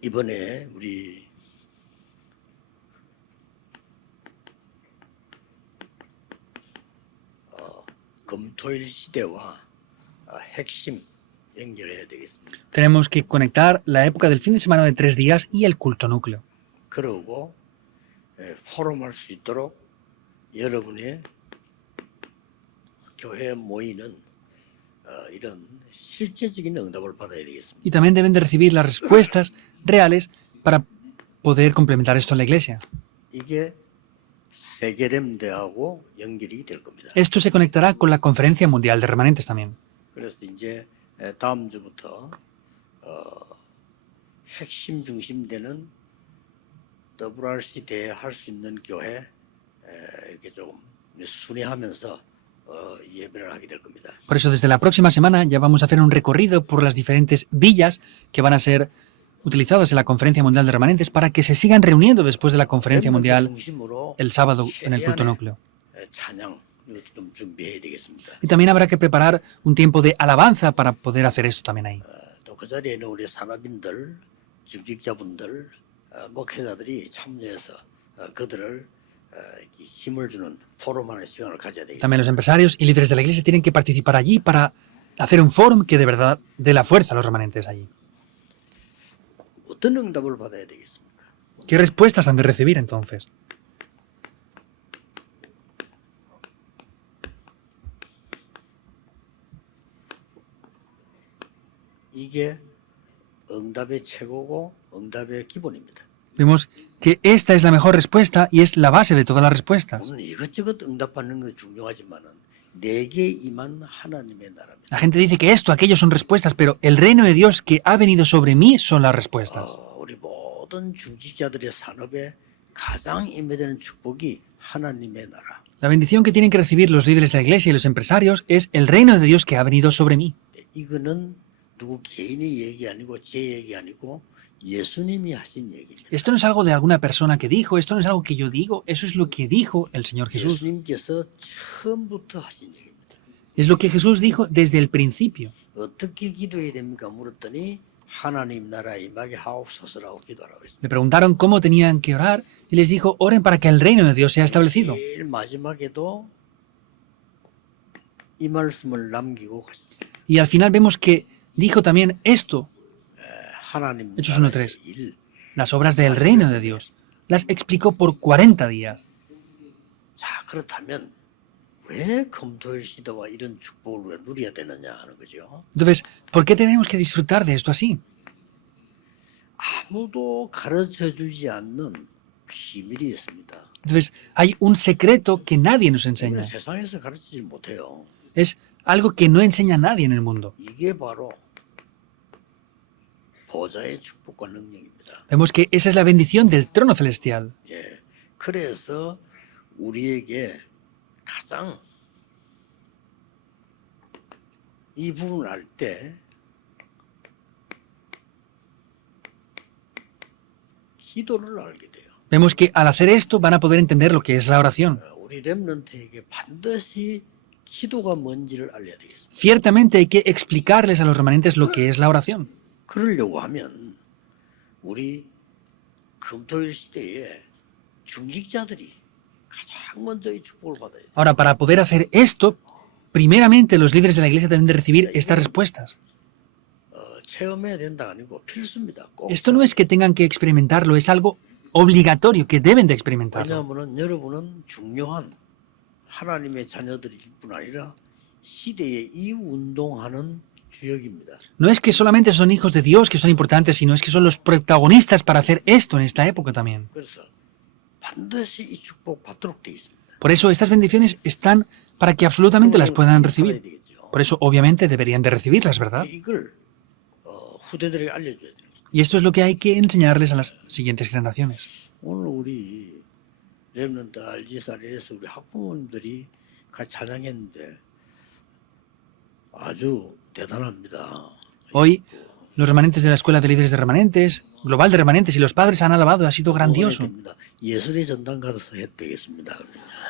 이번에 우리 금토일 시대와 핵심 연결해야 되겠습니다. Tenemos que conectar la época del fin de semana de 3 días y el culto núcleo. 그러고 포럼할 수 있도록 여러분의 교회에 모이는 이런 실제적인 응답을 받아야 되겠습니다. Y también deben de recibir las respuestas reales para poder complementar esto en la iglesia. 이게 세계렘대하고 연결이 될 겁니다. Esto se conectará con la Conferencia Mundial de Remanentes también. 그래서 이제 다음 주부터 핵심 중심되는 WRC 대회 할 수 있는 교회 이렇게 조금 순회하면서 예배를 하게 될 겁니다. Por eso desde la próxima semana ya vamos a hacer un recorrido por las diferentes villas que van a ser utilizadas en la Conferencia Mundial de Remanentes para que se sigan reuniendo después de la Conferencia Mundial el sábado en el culto núcleo. 찬양 이것도 좀 준비해야 되겠습니다. Y también habrá que preparar un tiempo de alabanza para poder hacer esto también ahí. 또 그 자리에는 우리 산업인들, 직직자분들, 목회자들이 참여해서 그들을 힘을 주는 포럼하는 시간을 가져야 되겠습니다. También los empresarios y líderes de la iglesia tienen que participar allí para hacer un fórum que de verdad dé la fuerza a los remanentes allí. 어떤 응답을 받아야 되겠습니까? ¿Qué respuestas han de recibir entonces? 이게 응답의 최고고 응답의 기본입니다. Vemos que esta es la mejor respuesta y es la base de todas las respuestas. 오늘 이것저것 응답받는 건 중요하지만은 내게 임한 하나님의 나라입니다. La gente dice que esto, aquello son respuestas, pero el reino de Dios que ha venido sobre mí son las respuestas. 우리 모든 중직자들의 산업에 가장 임해되는 축복이 하나님의 나라. La bendición que tienen que recibir los líderes de la iglesia y los empresarios es el reino de Dios que ha venido sobre mí. 이거는 누구 개인의 얘기 아니고 제 얘기 아니고 예수님이 하신 얘기입니다. Esto no es algo de alguna persona que dijo, esto no es algo que yo digo, eso es lo que dijo el Señor Jesús. 예수님께서 처음부터 하신 얘기입니다. Es lo que Jesús dijo desde el principio. 어떻게 기도해야 됩니까? 물었더니 하나님 나라 임하게 하옵소서라고 기도하라고 했습니다. Le preguntaron cómo tenían que orar y les dijo, oren para que el reino de Dios sea establecido. 제일 마지막에도 이 말씀을 남기고 갔어요. Y al final vemos que dijo también esto, 하나님 Hechos 나라의 1:3. 일. las obras del reino de Dios. Las explicó por 40 días. 자, 그렇다면 왜 금토일 시대와 이런 축복을 왜 누려야 되느냐 하는 거죠. Entonces, ¿por qué tenemos que disfrutar de esto así? 아무도 가르쳐주지 않는 비밀이 있습니다. Entonces, hay un secreto que nadie nos enseña. 세상에서 가르치지 못해요. Es algo que no enseña nadie en el mundo. 이게 바로 보좌의 축복과 능력입니다. Vemos que esa es la bendición del trono celestial. 예, 그래서 우리에게 가장 이 부분을 알 때 기도를 알게 돼요. Vemos que al hacer esto van a poder entender lo que es la oración. 우리 렘넌트에게 반드시 기도가 뭔지를 알려야 되겠습니다. Ciertamente hay que explicarles a los remanentes lo que es la oración. 그러려고 하면 우리 금토일 시대에 중직자들이 가장 먼저 이 축복을 받아야 돼요. Ahora, para poder hacer esto, primeramente los líderes de la iglesia deben de recibir estas respuestas. 체험해야 된다 아니고 필수입니다. 꼭. Esto no es que tengan que experimentarlo, es algo obligatorio, que deben de experimentarlo. 왜냐하면 여러분은 중요한 하나님의 자녀들일 뿐 아니라 시대에 이 운동하는 주역입니다. No es que solamente son hijos de Dios que son importantes, sino es que son los protagonistas para hacer esto en esta época también. 그래서 반드시 이 축복 받도록 되어 있습니다. Por eso estas bendiciones están para que absolutamente las puedan 받아야 recibir. 되겠죠. Por eso obviamente deberían de recibirlas, ¿verdad? 이걸 후대들에게 알려줘야 돼요. Y esto es lo que hay que enseñarles a las siguientes generaciones. 오늘 우리 렘넌트 알지사리에서 우리 학부모님들이 같이 찬양했는데 아주 대단합니다. Hoy, los remanentes de la Escuela de Líderes de Remanentes, Global de Remanentes y los padres han alabado, ha sido grandioso. 예술의 전당 가서 해도 되겠습니다.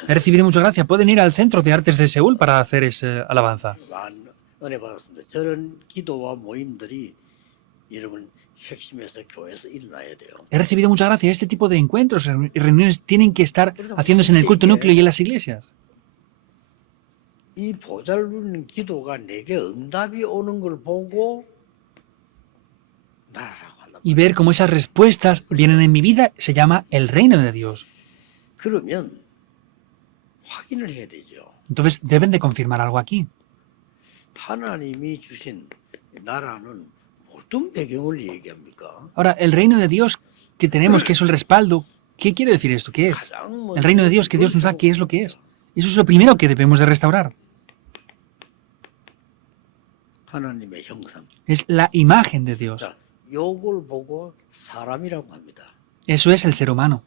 He recibido mucha gracia. Pueden ir al Centro de Artes de Seúl para hacer esa alabanza. 은혜 받았습니다. 저런 기도와 모임들이 여러분 핵심에서 교회에서 일어나야 돼요. He recibido mucha gracia. Este tipo de encuentros y reuniones tienen que estar haciéndose en el culto núcleo y en las iglesias. 이 보잘 누리는 기도가 내게 응답이 오는 걸 보고 나라라고 한다. Y ver cómo esas respuestas vienen en mi vida se llama el reino de Dios. 그러면 확인을 해야 되죠. Entonces deben de confirmar algo aquí. 하나님이 주신 나라는 어떤 배경을 얘기합니까? Ahora, el reino de Dios que tenemos, que es el respaldo, ¿qué quiere decir esto? ¿Qué es? El reino de Dios que Dios nos da, ¿qué es lo que es? Eso es lo primero que debemos de restaurar. 하나님의 형상. Es la imagen de Dios. 자, 요걸 보고 사람이라고 합니다. Eso es el ser humano.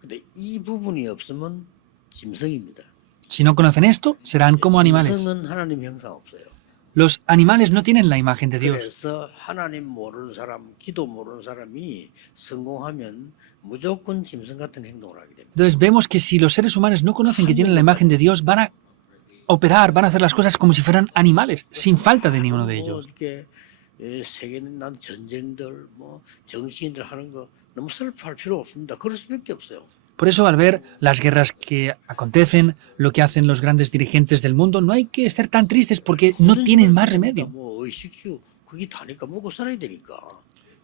근데 이 부분이 없으면 짐승입니다. Si no conocen esto, serán como animales. 짐승은 하나님 형상 없어요. Los animales no tienen la imagen de Dios. 그래서 하나님 모르는 사람, 기도 모르는 사람이 성공하면 무조건 짐승 같은 행동을 하게 됩니다. Entonces vemos que si los seres humanos no conocen que tienen la imagen de Dios, van a operar, van a hacer las cosas como si fueran animales, sin falta de ninguno de ellos. 이렇게 세계는 난 전쟁들, 뭐 정치인들 하는 거 너무 슬퍼할 필요 없습니다. 그럴 수밖에 없어요. Por eso, al ver las guerras que acontecen, lo que hacen los grandes dirigentes del mundo, no hay que estar tan tristes porque no tienen más remedio. 뭐 의식주 그게 다니까 먹고 살아야 되니까.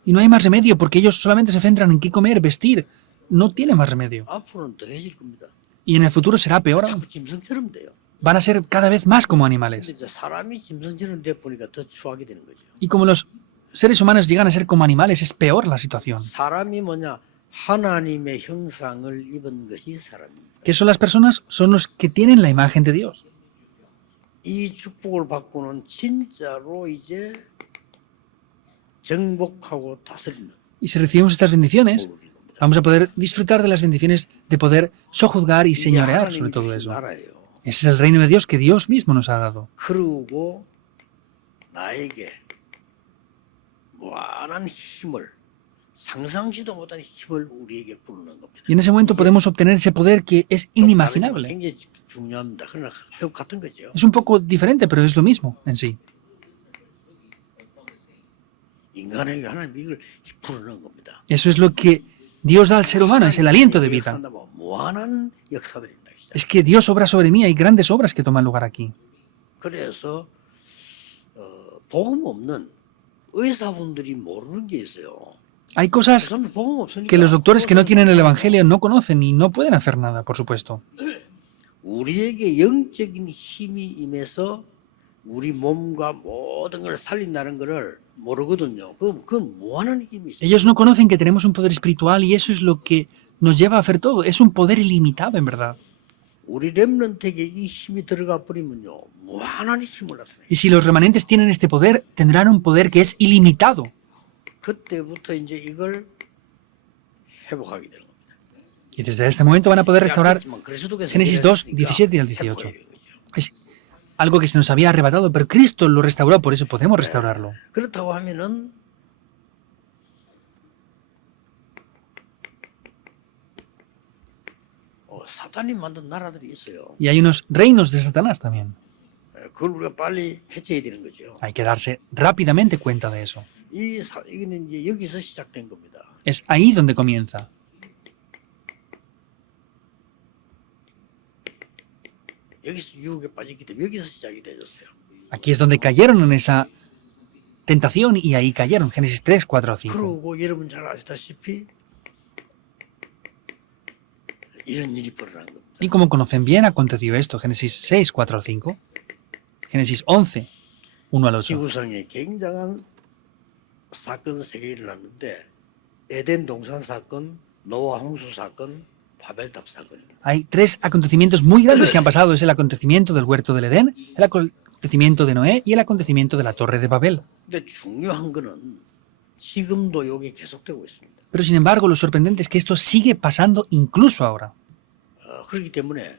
Y no hay más remedio porque ellos solamente se centran en qué comer, vestir. No tienen más remedio. 앞으로는 더해질 겁니다. Y en el futuro será peor aún. 자꾸 짐승처럼 돼요. Van a ser cada vez más como 근데 animales. 이제 사람이 짐승처럼 돼 보니까 더 추하게 되는 거죠. Y como los seres humanos llegan a ser como animales, es peor la situación. 사람이 뭐냐? 하나님의 형상을 입은 것이 사람입니다. ¿Qué son las personas? Son los que tienen la imagen de Dios. 이 축복을 받고는 진짜로 이제 정복하고 다스리는 Y si recibimos estas bendiciones, 복을 겁니다. vamos a poder disfrutar de las bendiciones de poder sojuzgar y 이게 señorear sobre 하나님이 todo 주신 eso. 나라예요. Ese es el reino de Dios que Dios mismo nos ha dado. 그러고 나에게 무한한 힘을 상상지도 못한 힘을 우리에게 부르는 겁니다. Y en ese momento podemos obtener ese poder que es inimaginable. 굉장히 중요합니다. 그러나 결국 같은 거죠. Es un poco diferente, pero es lo mismo en sí. 인간에게 하나님 이걸 부르는 겁니다. Eso es lo que Dios da al ser humano, es el aliento de vida. 역사한다면 무한한 역사들이 있다. Es que Dios obra sobre mí, hay grandes obras que toman lugar aquí. 그래서 복음 없는 의사분들이 모르는 게 있어요. Hay cosas 저는 복음 없으니까 que los doctores que no tienen el Evangelio no conocen y no pueden hacer nada, por supuesto. 우리에게 영적인 힘이 임해서 우리 몸과 모든 걸 살린다는 것을 모르거든요. 그건 무한한 힘이 있어요. Ellos no conocen que tenemos un poder espiritual y eso es lo que nos lleva a hacer todo. Es un poder ilimitado, en verdad. 우리 렘넌트에게 이 힘이 들어가 버리면요, 무한한 힘을 나타내요. Y si los remanentes tienen este poder, tendrán un poder que es ilimitado. 그때부터 이제 이걸 회복하게 되는 겁니다. Y desde este momento van a poder restaurar 약했지만 그리스도께서 Génesis 2, 해결했으니까 17 al 18. 회복해야 되는 거죠. Es algo que se nos había arrebatado, pero Cristo lo restauró, por eso podemos restaurarlo. 그렇다고 하면은 사탄이 만든 나라들이 있어요. Y hay unos reinos de Satanás también. 그걸 우리가 빨리 해체해야 되는 거죠. Hay que darse rápidamente cuenta de eso. 이거는 이제 여기서 시작된 겁니다. Es ahí donde comienza. 여기서 유혹에 빠졌기 때문에 여기서 시작이 되었어요. Aquí es donde cayeron en esa tentación y ahí cayeron. Génesis 3, 4 al 5. 그러고 여러분 잘 아시다시피 이런 일이 벌어난 겁니다. Y como conocen bien, aconteció esto. Génesis 6, 4 al 5. Génesis 11, 1 al 8. 지구상에 굉장한 사건 세 개 일어났는데 에덴 동산 사건, 노아 홍수 사건, 바벨탑 사건입니다. Hay tres acontecimientos muy grandes que han pasado. Es el acontecimiento del huerto del Edén, el acontecimiento de Noé y el acontecimiento de la torre de Babel. 근데 중요한 거는 지금도 여기 계속되고 있습니다. Pero sin embargo, lo sorprendente es que esto sigue pasando incluso ahora. 그렇기 때문에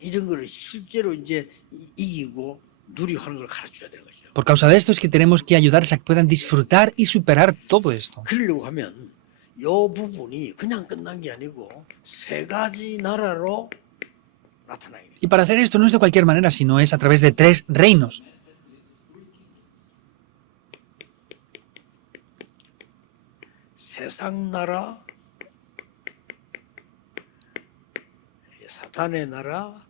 이런 거를 실제로 이제 이기고 누리고 하는 걸 가르쳐야 되는 거죠. Por causa de esto es que tenemos que ayudarles a que puedan disfrutar y superar todo esto. 그러려고 하면 이 부분이 그냥 끝난 게 아니고 세 가지 나라로 나타나야 돼요. Y para hacer esto no es de cualquier manera, sino es a través de tres reinos. 세상 나라, 사탄의 나라,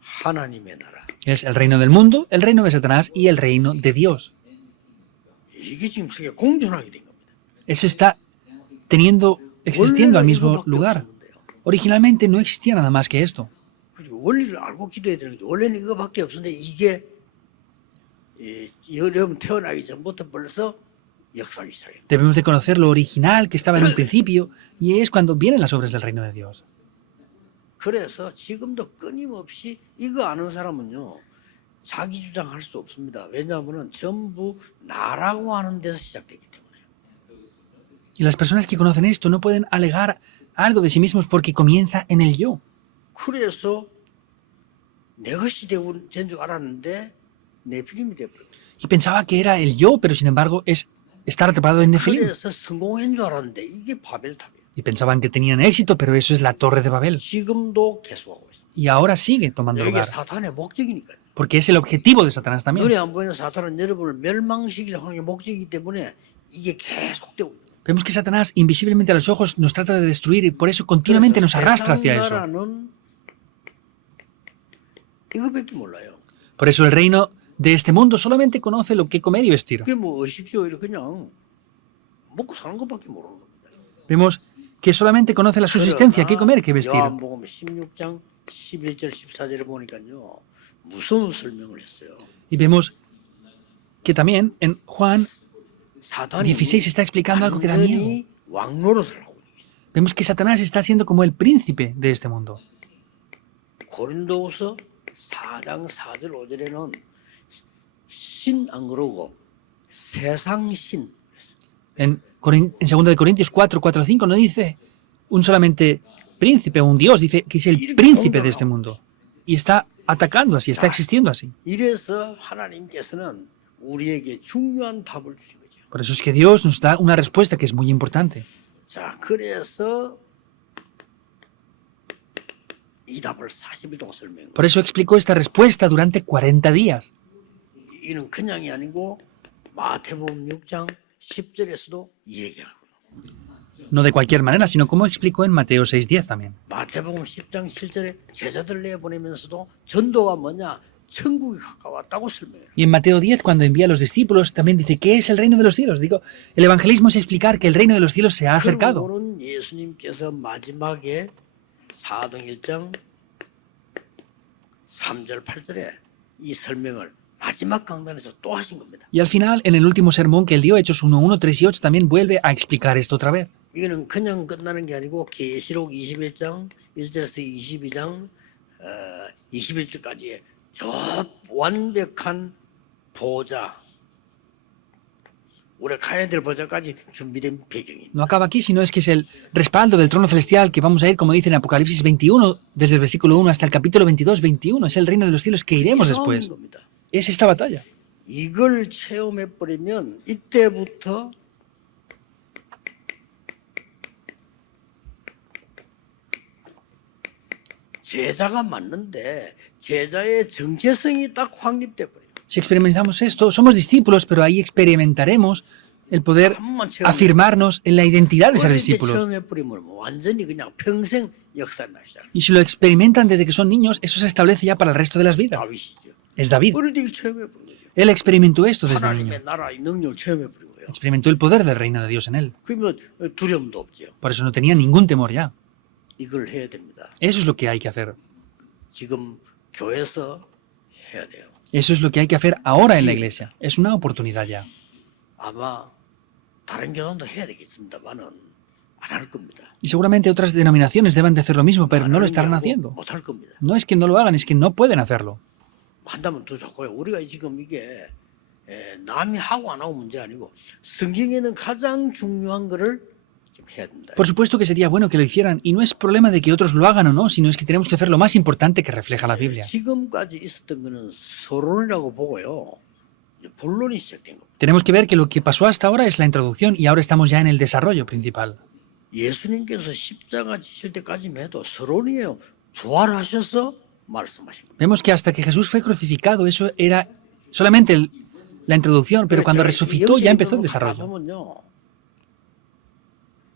하나님의 나라. Es el reino del mundo, el reino de Satanás y el reino de Dios. 이게 지금 세계 공존하게 된 겁니다. Eso está existiendo al mismo 이거밖에 lugar. 없었는데요. Originalmente no existía nada más que esto. 그리고 원리를 알고 기도해야 되는 거죠. 원래는 이거밖에 없었는데 이게 여러분 태어나기 전부터 벌써 역사하기 시작해요. Debemos de conocer lo original que estaba en un principio y es cuando vienen las obras del reino de Dios. 그래서 지금도 끊임없이 이거 아는 사람은요 자기 주장할 수 없습니다. 왜냐하면 전부 나라고 하는 데서 시작되기 때문에. Y las personas que conocen esto no pueden alegar algo de sí mismos porque comienza en el yo. 그래서 내 것이 된 줄 알았는데 네필림이 돼버렸어요. Y pensaba que era el yo, pero sin embargo es estar atrapado en Nefilim. 그래서 성공한 줄 알았는데 이게 바벨탑이에요. Y pensaban que tenían éxito, pero eso es la torre de Babel. 지금도 계속하고 있어요. Y ahora sigue tomando 이게 lugar. 사탄의 목적이니까요. Porque es el objetivo de Satanás también. 눈에 안 보이는 사탄은 여러분을 멸망시키려 하는 게 목적이기 때문에 이게 계속되고 있어요. Vemos que Satanás invisiblemente a los ojos nos trata de destruir y por eso continuamente nos arrastra hacia eso. 나라는 이거밖에 몰라요. Por eso el reino de este mundo solamente conoce lo que comer y vestir. 그게 뭐 의식주의 이렇게 그냥 먹고 사는 것밖에 모르는 겁니다. Vemos que solamente conoce la subsistencia, qué comer, qué vestir. 요한복음 16장 11절 14절을 보니까요. 무서운 설명을 했어요. Y vemos que también en Juan 사탄이 16 está explicando algo que da miedo. 완전히 왕노릇을 하고 있어요. Vemos que Satanás está siendo como el príncipe de este mundo. 고린도후서 4장 4절 5절에는 신 안 그러고 세상 신. En 2 de Corintios 4, 4, 5 no dice un solamente príncipe o un dios, dice que es el príncipe de este mundo. Y está atacando así, está existiendo así. 이래서 하나님께서는 우리에게 중요한 답을 주신 거죠. Por eso es que Dios nos da una respuesta que es muy importante. 자, 그래서 이 답을 40일 동안 설명해요. Por eso explicó esta respuesta durante 40 días. 이는 그냥이 아니고 마태복음 6장 10절에서도 얘기하고 No de cualquier manera, sino como explicó en Mateo 6:10 también. 마태복음 10장 7절에 제자들 내보내면서도 전도가 뭐냐? 천국이 가까웠다고 설명해요. Y en Mateo 10, cuando envía a los discípulos, también dice, ¿qué es el reino de los cielos? Digo, el evangelismo es explicar que el reino de los cielos se ha acercado. 그러고는 예수님께서 마지막에 사도행 1장 3절 8절에 이 설명을 마지막 강단에서 또 하신 겁니다. Y al final, en el último sermón que él dio, Hechos 1, 1, 3 y 8, también vuelve a explicar esto otra vez. 이거는 그냥 끝나는 게 아니고 계시록 21장 1절에서 22장 21절까지의 저 완벽한 보좌 우리 가야 될 보좌까지 준비된 배경입니다. No acaba aquí, sino es que es el respaldo del trono celestial que vamos a ir, como dice en Apocalipsis 21, desde el versículo 1 hasta el capítulo 22, 21. Es el reino de los cielos que iremos después. 겁니다. Es esta batalla. 이걸 체험해 버리면 이때부터 제자가 맞는데 제자의 정체성이 딱 확립돼 버려요. Si experimentamos esto, somos discípulos, pero ahí experimentaremos el poder afirmarnos en la identidad de ser discípulos. 체험해 버리면 완전히 그냥 평생 역사나 시작. Y si lo experimentan desde que son niños, eso se establece ya para el resto de las vidas. 다윗이죠. Es David. 어릴 때 체험해 버린 거죠. Él experimentó esto desde niño. 하나님의 나라의 능력을 체험해 버린 거예요. Experimentó el poder del reino de Dios en él. 그러면 두려움도 없죠. Por eso no tenía ningún temor ya. 이걸 해야 됩니다. Eso es lo que hay que hacer. 지금 교회에서 해야 돼요. Eso es lo que hay que hacer ahora en la iglesia. Es una oportunidad ya. 아마 다른 교단도 해야 되겠습니다만은 안 할 겁니다. Y seguramente otras denominaciones deben de hacer lo mismo, pero no lo estarán haciendo. 못할 겁니다. No es que no lo hagan, es que no pueden hacerlo. 한다면 더 좋고요. 우리가 지금 이게 남이 하고 안 하고 문제 아니고 성경에는 가장 중요한 거를 좀 해야 된다. Por supuesto que sería bueno que lo hicieran, y no es problema de que otros lo hagan o no, sino es que tenemos que hacer lo más importante que refleja la Biblia. 지금까지 있었던 거는 서론이라고 보고요. 이제 본론이 시작된 겁니다. Tenemos que ver que lo que pasó hasta ahora es la introducción y ahora estamos ya en el desarrollo principal. 예수님께서 십자가 지실 때까지만 해도 서론이에요. 부활하셔서 말씀하신 겁니다. Vemos que hasta que Jesús fue crucificado, eso era solamente la introducción, pero cuando resucitó ya empezó el desarrollo. 보면요.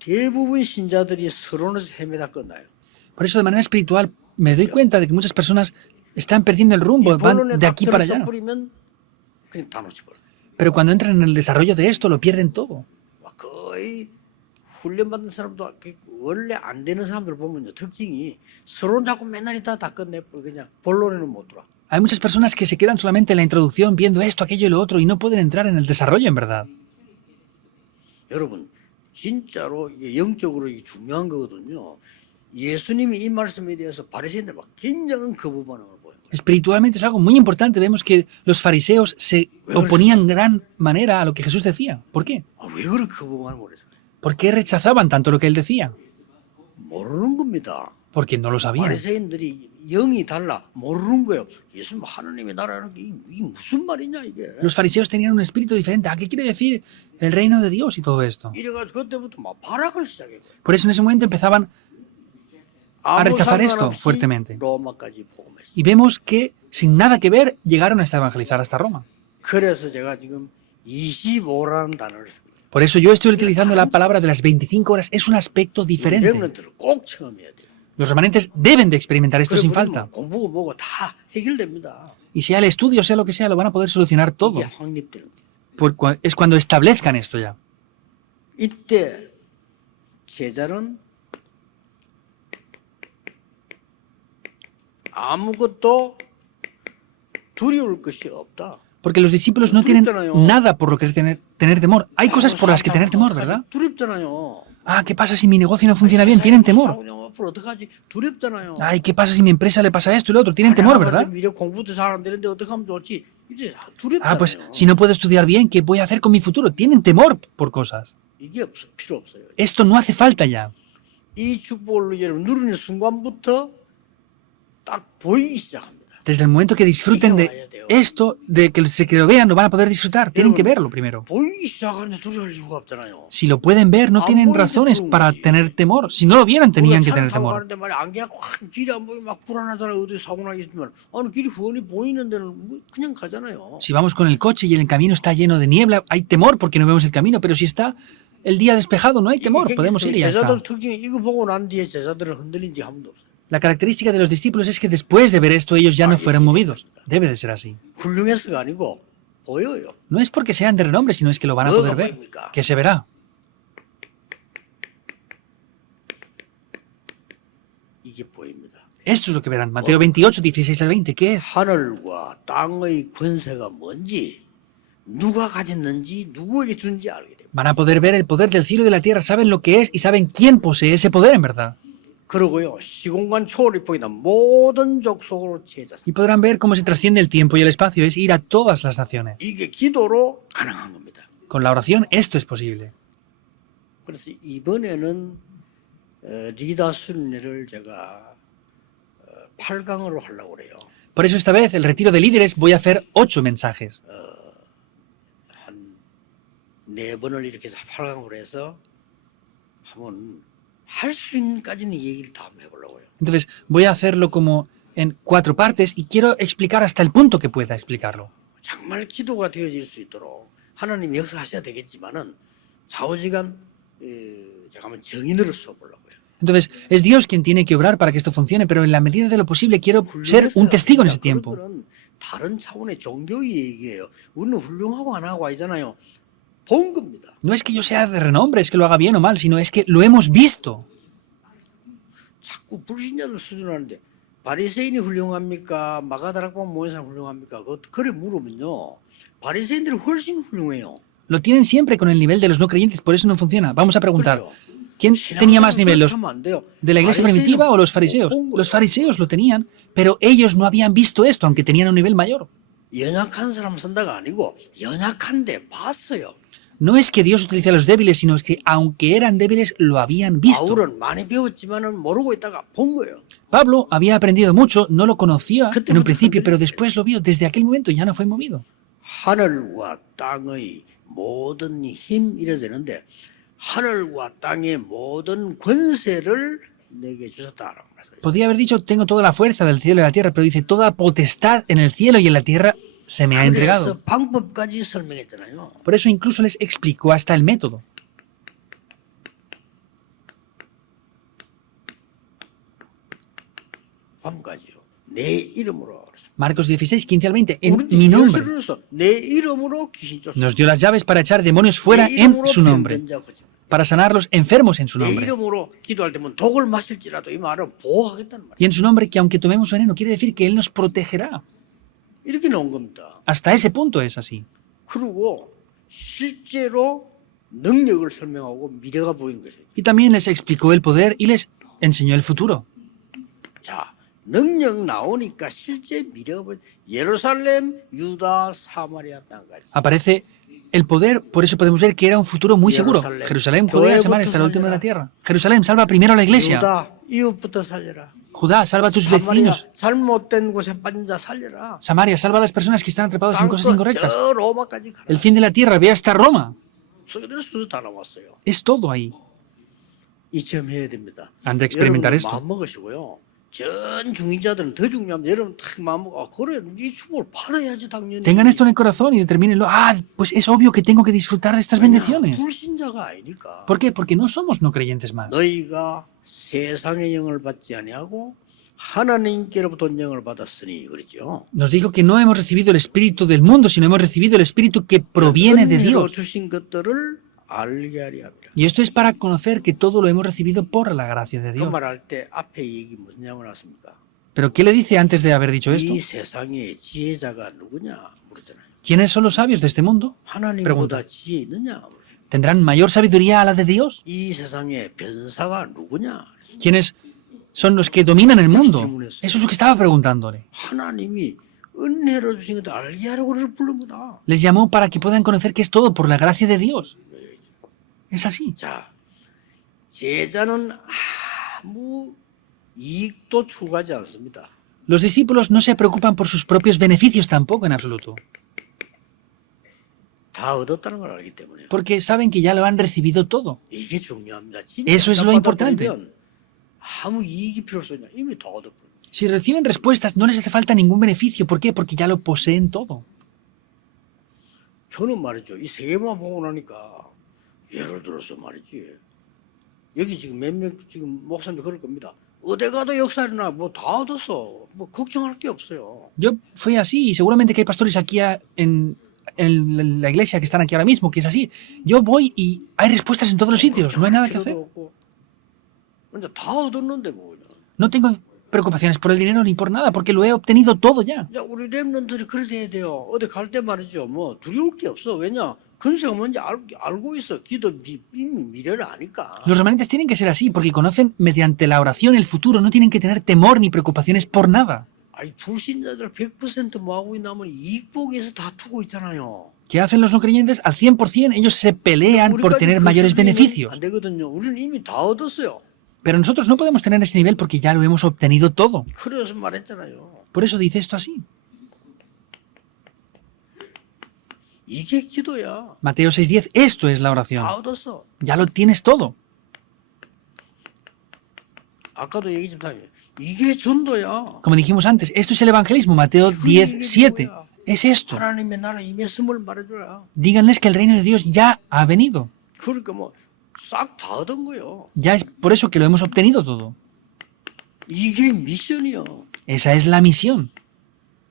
대부분 신자들이 서론에서 헤매다 끝나요. Por eso, de manera espiritual, me doy cuenta de que muchas personas están perdiendo el rumbo, 이 van 본론에 de 딱 aquí para 들어서 allá. 버리면 그냥 다 놓쳐버려요. Pero cuando entran en el desarrollo de esto, lo pierden todo. 막 거의 훈련받은 사람도 원래 안 되는 사람들 보면요, 특징이 서론 자꾸 맨날 다 끝내고 그냥 본론에는 못 들어와. Hay muchas personas que se quedan solamente en la introducción viendo esto, aquello y lo otro y no pueden entrar en el desarrollo en verdad. 여러분 진짜로 이게 영적으로 이게 중요한 거거든요. 예수님이 이 말씀에 대해서 바리새인들 막 굉장한 거부 반응을 보여요. Espiritualmente es algo muy importante. Vemos que los fariseos se oponían en gran manera a lo que Jesús decía. ¿Por qué? 아, 왜 그렇게 거부 반응을 해서 그래요? ¿Por qué rechazaban tanto lo que él decía? 모르는 겁니다. Porque no lo sabían. 바리새인들이 영이 달라 모르는 거예요. 예수님 하나님의 나라는 게 이게 무슨 말이냐 이게. Los fariseos tenían un espíritu diferente. ¿A qué quiere decir el reino de Dios y todo esto? 이래가지고 그때부터 막 발악을 시작했어요. Por eso en ese momento empezaban a 아무 rechazar esto 상관없이 fuertemente. 로마까지 복음했어요. Y vemos que, sin nada que ver, llegaron hasta evangelizar hasta Roma. 그래서 제가 지금 25라는 단어를 씁니다. Por eso yo estoy utilizando la palabra de las 25 horas. Es un aspecto diferente. 렘넌트를 꼭 체험해야 돼요. Los remanentes deben de experimentar esto sin falta. 공부고 뭐고 다 해결됩니다. Y sea el estudio, sea lo que sea, lo van a poder solucionar todo. 이게 확립되는 거예요. Es cuando establezcan esto ya. 이때 제자는 아무것도 두려울 것이 없다. Porque los discípulos no tienen nada por lo que tener temor. Hay cosas por las que tener temor, ¿verdad? 두렵잖아요. Ah, ¿qué pasa si mi negocio no funciona bien? Tienen temor. 앞으로 어떡하지? 두렵잖아요. Ay, ¿qué pasa si mi empresa le pasa esto y lo otro? Tienen temor, ¿verdad? 미래 공부도 잘 안 되는데 어떻게 하면 좋지? 이제 두렵잖아요. Ah, pues si no puedo estudiar bien, ¿qué voy a hacer con mi futuro? Tienen temor por cosas. 이게 필요 없어요. Esto no hace falta ya. 이 축복을 여러분 누리는 순간부터 딱 보이기 시작합니다. Desde el momento que disfruten de esto, de que lo vean, lo van a poder disfrutar. Tienen que verlo primero. 보이기 시작하는데 두려울 이유가 없잖아요. Si lo pueden ver, no tienen razones para tener temor. Si no lo vieran, tenían que tener 타고 temor. 가는데 말이야 안개가 확 길이 안 보이면 막 불안하잖아요. 어디 사고 나겠지만 어느 길이 훤히 보이는 데는 뭐 그냥 가잖아요. Si vamos con el coche y el camino está lleno de niebla, hay temor porque no vemos el camino, pero si está el día despejado, no hay temor, podemos ir y ya está. 제자들 특징이 이거 보고 난 뒤에 제자들은 흔들린 지 한 번도 없어요. La característica de los discípulos es que después de ver esto ellos ya no fueron movidos. Debe de ser así. 훌륭해서가 아니고 보여요. No es porque sean de renombre, sino es que lo van a poder ver. Que se verá. 이게 보입니다. Esto es lo que verán. Mateo 28, 16 al 20. ¿Qué es? 하늘과 땅의 권세가 뭔지 누가 가졌는지 누구에게 준지 알게 됩니다. Van a poder ver el poder del cielo y de la tierra. Saben lo que es y saben quién posee ese poder en verdad. 그러고요 시공간 초월이 보이는 모든 족속으로 제자. Y podrán ver cómo se trasciende el tiempo y el espacio. Es ir a todas las naciones. 이게 기도로 가능한 겁니다. Con la oración esto es posible. 그래서 이번에는 리더 순례를 제가 8강으로 하려고 그래요. Por eso esta vez, el retiro de líderes, voy a hacer 8 mensajes. 한 4번을 이렇게 해서 8강으로 해서 한번 할 수 있는까지는 얘기를 다 해보려고요. Entonces, voy a hacerlo como en 4 partes y quiero explicar hasta el punto que pueda explicarlo. 정말 기도가 되어질 수 있도록 하나님이 역사하셔야 되겠지만은 좌우지간 제가 한번 정인으로 써보려고요. Entonces, es Dios quien tiene que obrar para que esto funcione, pero en la medida de lo posible quiero ser un testigo en ese tiempo. 그런 다른 차원의 종교의 얘기예요. 우리는 훌륭하고 안 하고 아니잖아요. 본 겁니다. No es que yo sea de renombre, es que lo haga bien o mal, sino es que lo hemos visto. 자꾸 불신자들 수준하는데 바리새인이 훌륭합니까? 마가다락방 모인 사람 훌륭합니까? 그래 물으면요. 바리새인들이 훨씬 훌륭해요. Lo tienen siempre con el nivel de los no creyentes, por eso no funciona. Vamos a preguntar, ¿quién tenía más nivel, los de la iglesia primitiva o los fariseos? Los fariseos lo tenían, pero ellos no habían visto esto, aunque tenían un nivel mayor. 연약한 사람 쓴다가 아니고 연약한데 봤어요. No es que Dios utilice a los débiles, sino es que aunque eran débiles, lo habían visto. 바울은 많이 배웠지만은 모르고 있다가 본 거예요. Pablo había aprendido mucho, no lo conocía en un principio, pero después lo vio. Desde aquel momento ya no fue movido. 하늘과 땅의 모든 힘 이래 되는데 하늘과 땅의 모든 권세를 내게 주셨다라고 말해요. Podría haber dicho, tengo toda la fuerza del cielo y de la tierra, pero dice, toda potestad en el cielo y en la tierra se me ha entregado. 그래서 방법까지 설명했잖아요. Por eso incluso les explicó hasta el método. 밤까지요. 내 이름으로. Marcos 16, 15 al 20. En 우리는 mi nombre. 열쇠를 줘서 내 이름으로 귀신 쫓아. Nos dio las llaves para echar demonios fuera 내 en 이름으로 su nombre, 병든 자 고칩니다. para sanar los enfermos en su 내 nombre. 이름으로 기도할 때면 독을 마실지라도 이 말은 보호하겠다는 말이에요. Y en su nombre, que aunque tomemos veneno, quiere decir que Él nos protegerá. 이렇게 나온 겁니다. Hasta ese punto es así. 그리고 실제로 능력을 설명하고 미래가 보이는 것이에요. Y también les explicó el poder y les enseñó el futuro. 자, 능력 나오니까 실제 미래가 보이는 예루살렘, 유다, 사마리아 땅까지. Aparece el poder, por eso podemos ver que era un futuro muy seguro. Jerusalén, Judea, Samaria, hasta el último de la tierra. Jerusalén, salva primero a la iglesia. 유다, 이웃부터 살려라. Judá, salva a tus 사마리아, vecinos. 잘못된 곳에 빠진 자 살려라. Samaria, salva a las personas que están atrapadas en cosas incorrectas. 저 로마까지 가라. El fin de la tierra, ve hasta Roma. 그래서 수수 다 나왔어요. Es todo ahí. 이처럼 해야 됩니다. Han de experimentar 여러분 esto. 마음 먹으시고요. 전 중위자들은 더 중요합니다. 여러분 딱 마음 먹어. 그래, 이 축복을 받아야지 당연히. Tengan esto en el corazón y determínenlo. Ah, pues es obvio que tengo que disfrutar de estas bendiciones. 불신자가 아니니까. ¿Por qué? Porque no somos no creyentes más. 너희가 세상의 영을 받지 아니하고 하나님께로부터 영을 받았으니 그러죠. Nos dijo que no hemos recibido el espíritu del mundo, sino hemos recibido el espíritu que proviene de 은혜로 Dios. 주신 것들을 알게 하려 합니다. Y esto es para conocer que todo lo hemos recibido por la gracia de 그 Dios. 말할 때 앞에 얘기 무슨 냐고 나왔습니까? Pero ¿qué le dice antes de haber dicho esto? 이 세상의 지혜자가 누구냐 물었잖아요. ¿Quiénes son los sabios de este mundo? 하나님보다 지혜 있느냐? ¿Tendrán mayor sabiduría a la de Dios? 이 세상의 변사가 누구냐? ¿Quiénes son los que dominan el mundo? Eso es lo que estaba preguntándole. 하나님이 은혜로 주신 것들 알게 하려고 그를 부른 거다. Les llamó para que puedan conocer que es todo por la gracia de Dios. Es así. 자, 제자는 아무 이익도 추구하지 않습니다. Los discípulos no se preocupan por sus propios beneficios tampoco en absoluto, 다 얻었다는 걸 알기 때문에. porque saben que ya lo han recibido todo. 이게 중요합니다. Eso es lo importante. 아무 이익이 필요 없어요. 이미 다 얻었고. Si reciben respuestas, no les hace falta ningún beneficio. ¿Por qué? Porque ya lo poseen todo. 저는 말이죠. 이 세계만 보고 나니까 예를 들어서 말이지. 여기 지금 몇몇 지금 목사님들 그럴 겁니다. 어디 가도 역사나 뭐 다 얻었어. 뭐 걱정할 게 없어요. Yo fui así y seguramente que hay pastores aquí en la iglesia que están aquí ahora mismo, que es así. Yo voy y hay respuestas en todos los sitios. No hay nada que hacer. 근데 다 얻었는데 뭐. No tengo preocupaciones por el dinero ni por nada, porque lo he obtenido todo ya. 야, 우리 랩런들이 그래 돼야 돼요. 어디 갈 때 말이죠. 뭐 두려울 게 없어. 왜냐? 근세가 뭔지 알고 있어. 기도 이미 미래를 아니까. Los remanentes tienen que ser así, porque conocen mediante la oración el futuro. No tienen que tener temor ni preocupaciones por nada. 아니 불신자들 100% 뭐 하고 있나면 이익복에서 다투고 있잖아요. ¿Qué hacen los no creyentes? Al 100% ellos se pelean por tener mayores beneficios. 안 되거든요. 우리는 이미 다 얻었어요. Pero nosotros no podemos tener ese nivel porque ya lo hemos obtenido todo. 그래서 말했잖아요. Por eso dice esto así. 이게 기도야. Mateo 6:10, esto es la oración. 다 얻었어. Ya lo tienes todo. 아까도 얘기했지만 이게 전도야. Como dijimos antes, esto es el evangelismo. Mateo 10:7. Es esto. 하나님의 나라 임했음을 말해줘라. Díganles que el reino de Dios ya ha venido. 그러니까 뭐 싹 다 얻은 거요. Ya es por eso que lo hemos obtenido todo. 이게 미션이요. Esa es la misión.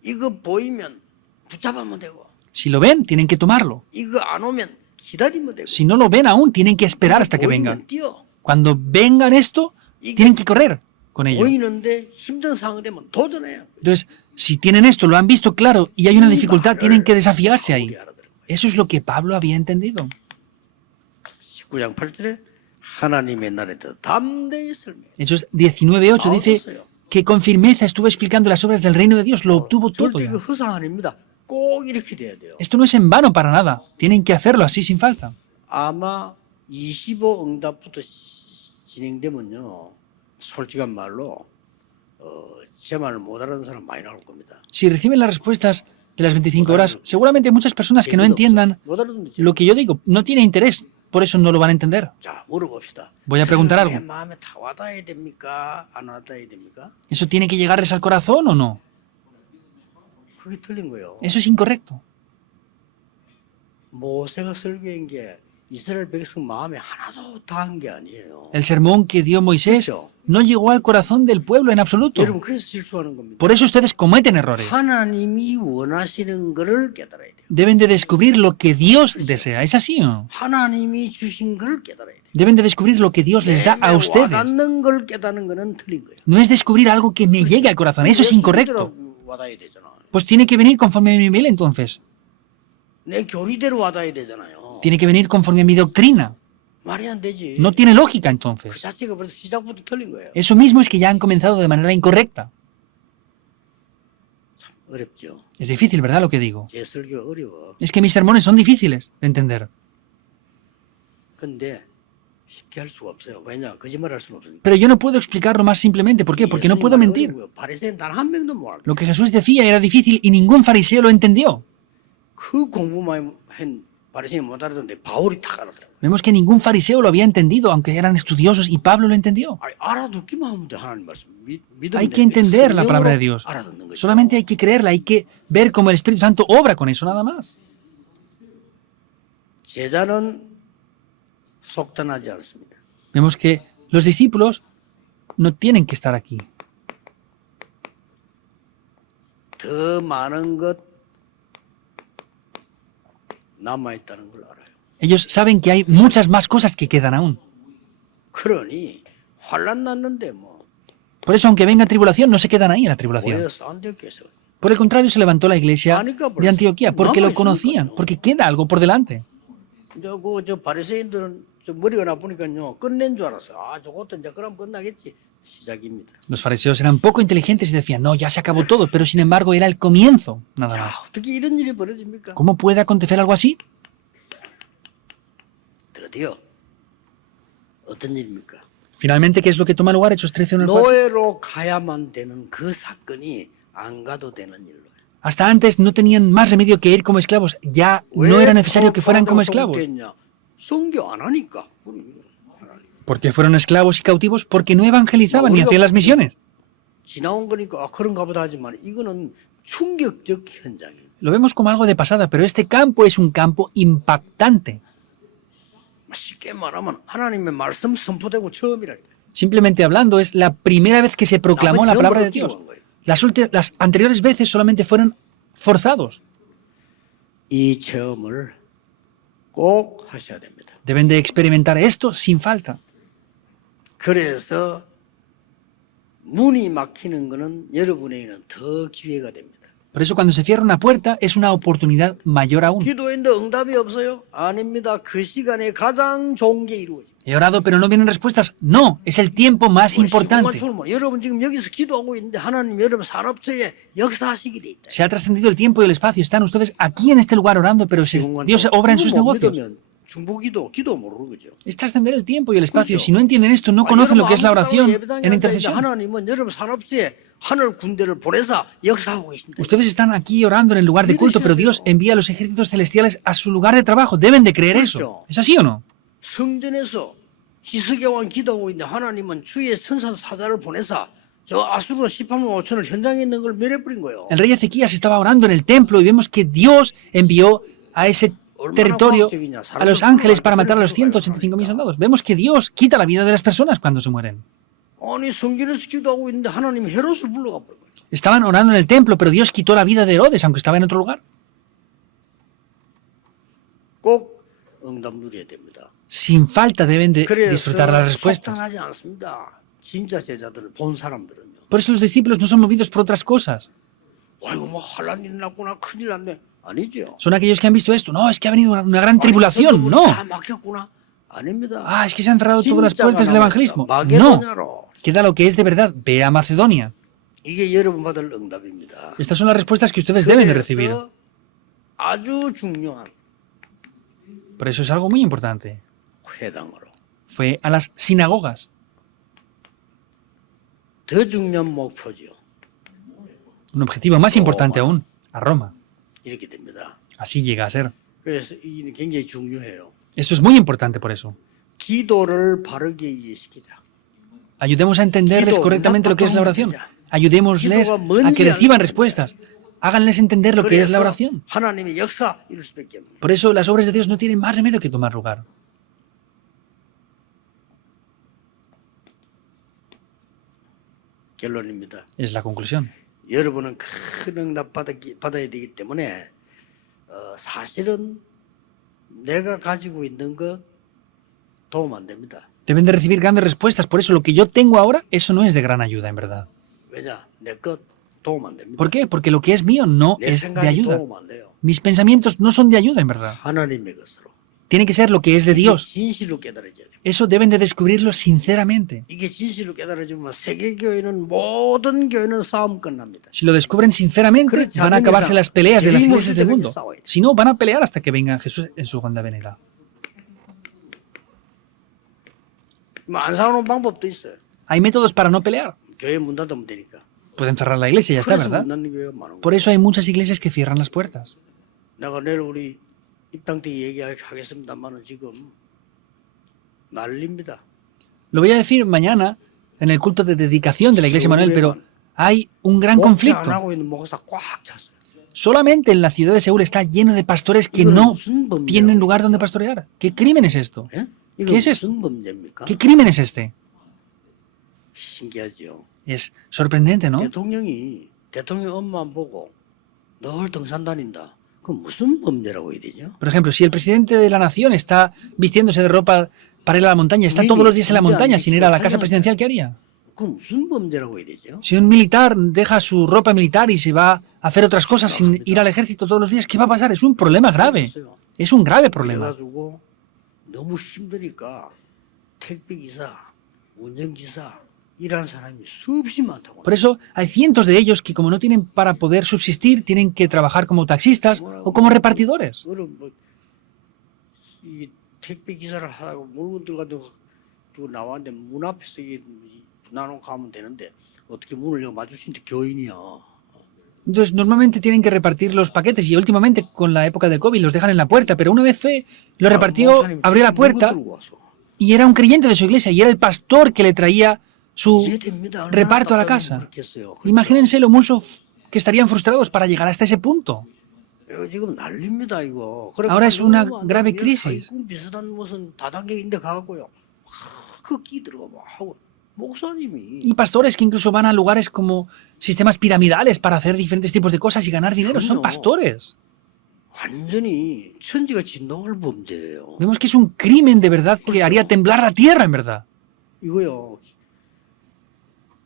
이거 보이면 붙잡으면 되고. Si lo ven, tienen que tomarlo. 이거 안 오면 기다리면 되고. Si no lo ven aún, tienen que esperar hasta que vengan. 보이면 뛰어. Cuando vengan esto, tienen que correr con ello. 보이는데 힘든 상황 되면 도전해요. Entonces, si tienen esto, lo han visto claro y hay una dificultad, tienen que desafiarse ahí. Eso es lo que Pablo había entendido. 19장 8절에 하나님의 나라에 담대히 설명. Hechos 19:8 dice que con firmeza estuvo explicando las obras del reino de Dios, lo obtuvo todo 절대 ya. 이거 허상 아닙니다. 꼭 이렇게 돼야 돼요. Esto no es en vano para nada, tienen que hacerlo así sin falta. 아마 25 응답부터 진행되면요. 솔직한 말로 제 말을 못 알아듣는 사람 많이 나올 겁니다. Si reciben las respuestas de las 25 horas, seguramente muchas personas que no entiendan 못 알아듣는지. lo que yo digo, no tiene interés, por eso no lo van a entender. 자, 물어봅시다. Voy a preguntar algo. 내 마음에 다 와닿아야 됩니까? 안 와닿아야 됩니까? ¿Eso tiene que llegarles al corazón o no? 그게 틀린 거예요. Eso es incorrecto. 모세가 설교한 게 이스라엘 백성 마음에 하나도 닿은 게 아니에요. El sermón que dio Moisés no llegó al corazón del pueblo en absoluto. 여러분 그래서 실수하는 겁니다. Por eso ustedes cometen errores. 하나님이 원하시는 것을 깨달아야 돼요. Deben de descubrir lo que Dios desea. ¿Es así o no? 하나님이 주신 것을 깨달아야 돼요. Deben de descubrir lo que Dios les da a ustedes. 와닿는 걸 깨닫는 거는 틀린 거예요. No es descubrir algo que me llegue al corazón. Eso es incorrecto. 와닿아야 되잖아. Pues tiene que venir conforme a mi nivel entonces. 내 교리대로 와닿아야 되잖아요. Tiene que venir conforme a mi doctrina. 말이 안 되지. No tiene lógica 그 entonces. 자체가 벌써 시작부터 틀린 거예요. Eso mismo es que ya han comenzado de manera incorrecta. 어렵죠. Es difícil, ¿verdad? Lo que digo. 제 설교가 어려워. Es que mis sermones son difíciles de entender. 근데 쉽게 할 수가 없어요. 왜냐? 거짓말할 수는 없으니까. Pero yo no puedo explicarlo más simplemente. ¿Por qué? Porque no puedo mentir. 바리새인 단 한 명도 못 알고. Lo que Jesús decía era difícil y ningún fariseo lo entendió. 그 공부만 한 바리새인 못 알아듣는데 바울이 탁 알아들어요. Vemos que ningún fariseo lo había entendido, aunque eran estudiosos, y Pablo lo entendió. 아니, 알아듣기만 하면 돼. 하나님 말씀. 믿으면 Hay 돼. que entender la palabra de 성령으로 Dios. 알아듣는 거죠. Solamente hay que creerla, hay que ver cómo el Espíritu Santo obra con eso, nada más. 제자는 속단하지 않습니다. Vemos que los discípulos no tienen que estar aquí. 더 많은 것 남아있다는 걸 알아요. Ellos saben que hay muchas más cosas que quedan aún. 그러니 환난 났는데 뭐 Por eso, aunque venga tribulación, no se quedan ahí en la tribulación. 모여서 안디옥에서 Por el contrario, se levantó la iglesia de Antioquía, porque lo conocían, porque queda algo por delante. 저 바리새인들은 저 머리가 나쁘니까요 끝낸 줄 알았어요. 아 저것도 이제 그럼 끝나겠지. 시작입니다. Los fariseos eran poco inteligentes y decían, no, ya se acabó todo, pero sin embargo era el comienzo, nada 야, más. 어떻게 이런 일이 벌어집니까? ¿Cómo puede acontecer algo así? 드디어 어떤 일입니까? Finalmente, ¿qué es lo que toma lugar? Hechos 13, 1 al 4. 노예로 가야만 되는 그 사건이 안 가도 되는 일로. Hasta antes no tenían más remedio que ir como esclavos. Ya no era necesario que fueran como esclavos. 선교 안 하니까. ¿Por qué fueron esclavos y cautivos? Porque no evangelizaban ni hacían las misiones. 지나온 거니까 그런가 보다 하지만 이거는 충격적 현장이에요. Lo vemos como algo de pasada, pero este campo es un campo impactante. 쉽게 말하면 하나님의 말씀 선포되고 처음이라니까. Simplemente hablando, es la primera vez que se proclamó la palabra de Dios. Las anteriores veces solamente fueron forzados. 이 체험을 꼭 하셔야 됩니다. Deben de experimentar esto sin falta. 그래서 문이 막히는 거는 여러분에게는 더 기회가 됩니다. Por eso cuando se cierra una puerta es una oportunidad mayor aún. 기도했는데 응답이 없어요? 아닙니다. 그 시간에 가장 좋은 게 이루어집니다. He orado pero no vienen respuestas. No, es el tiempo más importante. 여러분 지금 여기서 기도하고 있는데 하나님 여러분 산업체에 역사하시게 돼 있다. Se ha trascendido el tiempo y el espacio. Están ustedes aquí en este lugar orando, pero Dios obra en sus negocios. 기도 모르는 거죠. Es trascender el tiempo y el espacio. Si no entienden esto, no conocen lo que es la oración en intercesión. 하나님은 여러분 산업체에 하늘 군대를 보내서 역사하고 계신다. Ustedes están aquí orando en el lugar de culto, pero Dios envía a los ejércitos celestiales a su lugar de trabajo. Deben de creer eso. ¿Es así o no? 성전에서 히스기야왕 기도하고 있는데 하나님은 주의 천사 사자를 보내서 저 아수르 18만 5천을 현장에 있는 걸 멸해버린 거예요. El rey Ezequías estaba orando en el templo y vemos que Dios envió a ese territorio a los ángeles para matar a los 185.000 soldados. Vemos que Dios quita la vida de las personas cuando se mueren. 아니 성전에서 기도하고 있는데 하나님 헤롯을 불러가 버린 거예요. Estaban orando en el templo, pero Dios quitó la vida de Herodes, aunque estaba en otro lugar. 꼭 응답 누려야 됩니다. Sin falta deben de disfrutar las respuestas. 속단하지 않습니다. 진짜 제자들을 본 사람들은요. Por eso los discípulos no son movidos por otras cosas. 아이고 뭐 환난 일 났구나 큰일 났네. 아니죠. Son aquellos que han visto esto. No, es que ha venido una gran tribulación. No. 다 막혔구나. 아닙니다. Ah, es que se han cerrado todas las puertas del evangelismo. No. Queda lo que es de verdad. Ve a Macedonia. 이게 여러분 받을 응답입니다. Estas son las respuestas que ustedes deben de recibir. 아주 중요한 Por eso es algo muy importante. 회당으로. Fue a las sinagogas. 더 중요한 목표죠. Un objetivo más importante aún, a Roma. 이렇게 됩니다. Así llega a ser. 그래서 이게 굉장히 중요해요. Esto es muy importante por eso. 기도를 바르게 이해시키자. Ayudemos a entenderles correctamente lo que es la oración. Ayudémosles a que reciban respuestas. Háganles entender lo que es la 그래서 oración. 하나님의 역사 이룰 수밖에 없는. Por eso las obras de Dios no tienen más remedio que tomar lugar. 결론입니다. Es la conclusión. 여러분은 큰 응답 받아야 되기 때문에 사실은 내가 가지고 있는 것 도움 안 됩니다. Deben de recibir grandes respuestas. Por eso lo que yo tengo ahora, eso no es de gran ayuda, en verdad. 왜냐? 내 것 도움 안 됩니다. ¿Por qué? Porque lo que es mío no 내 es de 생각이 ayuda. 도움 안 돼요. Mis pensamientos no son de ayuda, en verdad. 하나님의 것으로. Tiene que ser lo que es de 이게 Dios. 진실로 깨달아져야 돼요. Eso deben de descubrirlo sinceramente. 이게 진실로 깨달아지면 세계 교회는 모든 교회는 싸움 끝납니다. Si lo descubren sinceramente, 그렇지 van a 않는 acabarse 이상 las peleas de las 재림을 iglesias del 때까지 mundo. 싸워야 돼. Si no, van a pelear hasta que venga Jesús en su segunda venida. 뭐 안 싸우는 방법도 있어요. Hay métodos para no pelear. 교회 문 닫으면 되니까. Pueden cerrar la iglesia y ya está, 그래서 ¿verdad? 문 닫는 교회가 많은 거예요. Por eso hay muchas iglesias que cierran las puertas. 내가 내일 우리 입당 때 얘기하겠습니다만은 지금 난립니다. Lo voy a decir mañana en el culto de dedicación de la iglesia Manuel, pero hay un gran 목회 안 conflicto. 하고 있는 목사 꽉 찼어요. Solamente en la ciudad de Seúl está lleno de pastores que 이거는 no 무슨 범죄예요? tienen lugar donde pastorear. ¿Qué crimen es esto? 예? 이거 ¿Qué es esto? 무슨 범죄입니까? ¿Qué crimen es este? 신기하죠. Es sorprendente, ¿no? 대통령 엄마만 보고 늘 등산 다닌다. 그 무슨 범죄라고 해야 되죠? Por ejemplo, si el presidente de la nación está vistiéndose de ropa para ir a la montaña, está todos los días en la montaña sin ir a la casa presidencial, ¿qué haría? 그 무슨 범죄라고 해야 되죠? Si un militar deja su ropa militar y se va a hacer otras cosas sin ir al ejército todos los días, ¿qué va a pasar? Es un problema grave. Es un grave problema. 그래가지고 너무 힘드니까 택배기사, 운전기사 일하는 사람이 수없이 많다고. Por eso hay cientos de ellos que como no tienen para poder subsistir, tienen que trabajar como taxistas o como repartidores. 그럼 이 택배기사를 하다가 물건들 가지고 나왔는데 문 앞에서 나눠 가면 되는데 어떻게 문을 열 맞을 수 있는데 교인이야. Entonces, normalmente tienen que repartir los paquetes y últimamente con la época del COVID los dejan en la puerta, pero una vez fue, lo repartió, abrió la puerta y era un creyente de su iglesia y era el pastor que le traía su reparto a la casa. Imagínense lo mucho que estarían frustrados para llegar hasta ese punto. 지금 난립니다 이거. Ahora es una grave crisis. 비슷한 무슨 다단계인데 가고요. 그 끼들어 막 하고 목사님이. Y pastores que incluso van a lugares como sistemas piramidales para hacer diferentes tipos de cosas y ganar dinero. Son pastores. 완전히 천지가 진동할 범죄예요. Vemos que es un crimen de verdad que haría temblar la tierra en verdad. 이거요.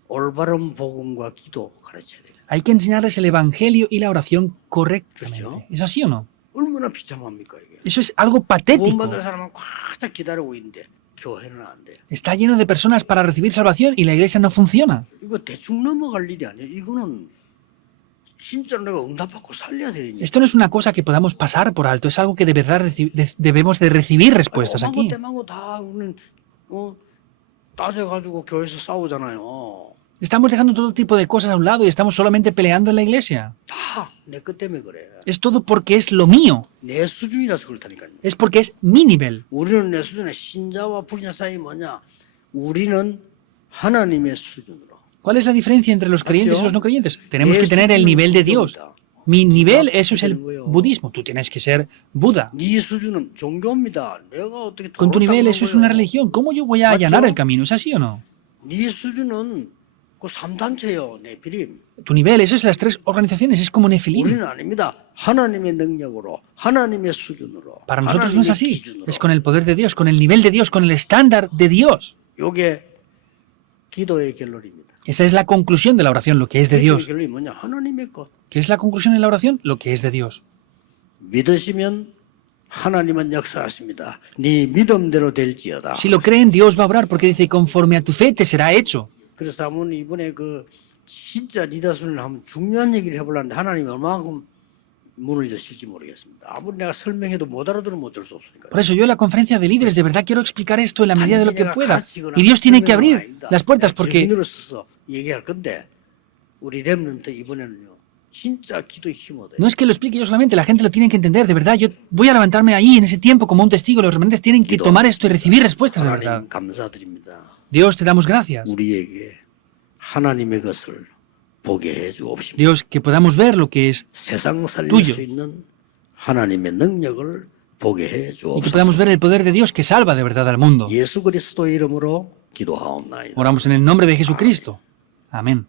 올바른 복음과 기도 가르쳐야 돼요. Hay que enseñarles el evangelio y la oración correctamente. ¿Es así o no? 얼마나 비참합니까 이게? Eso es algo patético. 구원받을 사람은 꽉 기다리고 있는데 교회는 안 돼. Está lleno de personas para recibir salvación y la iglesia no funciona. 이거 대충 넘어갈 일이 아니에요. 이거는 진짜로 내가 응답받고 살려야 되는. Esto no es una cosa que podamos pasar por alto, es algo que de verdad debemos de recibir respuestas aquí. 때마고 다 우리는 따져가지고 교회에서 싸우잖아요. Estamos dejando todo tipo de cosas a un lado y estamos solamente peleando en la iglesia. 다 내 것 때문에 그래. Es todo porque es lo mío. 내 수준이라서 그렇다니까요. Es porque es mi nivel. 우리는 내 수준의 신자와 불신자 사이 뭐냐? 우리는 하나님의 수준으로. ¿Cuál es la diferencia entre los creyentes y los no creyentes? Tenemos que tener el nivel de Dios. Mi nivel, eso es el budismo. Tú tienes que ser Buda. 네 수준은 종교입니다. 내가 어떻게 Con tu nivel, eso es una religión. ¿Cómo yo voy a allanar el camino? ¿Es así o no? 네 수준은 그 3단체요. 네피림. Tu nivel, eso es las tres organizaciones. Es como Nefilim. 우리는 아닙니다. 하나님의 능력으로, 하나님의 수준으로. Para nosotros no es así. 기준으로. Es con el poder de Dios, con el nivel de Dios, con el estándar de Dios. 이게 기도의 결론입니다. Esa es la conclusión de la oración, lo que es de 기도의 Dios. 결론이 뭐냐? 하나님의 것. ¿Qué es la conclusión de la oración? Lo que es de Dios. 믿으시면 하나님은 역사하십니다. 네 믿음대로 될지어다. Si lo creen, Dios va a obrar porque dice, conforme a tu fe te será hecho. 그래서 한번 이번에 그 진짜 리더스를 한번 중요한 얘기를 해보려는데 하나님이 얼마만큼 문을 여실지 모르겠습니다. 아무리 내가 설명해도 못 알아들으면 어쩔 수 없으니까. Por eso yo en la conferencia de líderes de verdad quiero explicar esto en la medida de lo que pueda. Y Dios tiene que abrir las puertas porque 증인으로 써서 얘기할 건데 우리 렘넌트 이번에는요. 진짜 기도의 힘 얻어요. no es que lo explique yo solamente, la gente lo tiene que entender. De verdad, yo voy a levantarme ahí en ese tiempo como un testigo. Los remanentes tienen que tomar esto y recibir respuestas de verdad. 하나님 감사드립니다. Dios, te damos gracias. 우리에게 하나님의 것을 보게 해 주옵시고 Dios, que podamos ver lo que es 세상 살릴 tuyo. 수 있는 하나님의 능력을 보게 해 y que 주옵소서. podamos ver el poder de Dios que salva de verdad al mundo. 예수 그리스도의 이름으로 기도하옵나이다. Oramos en el nombre de Jesucristo. Amén.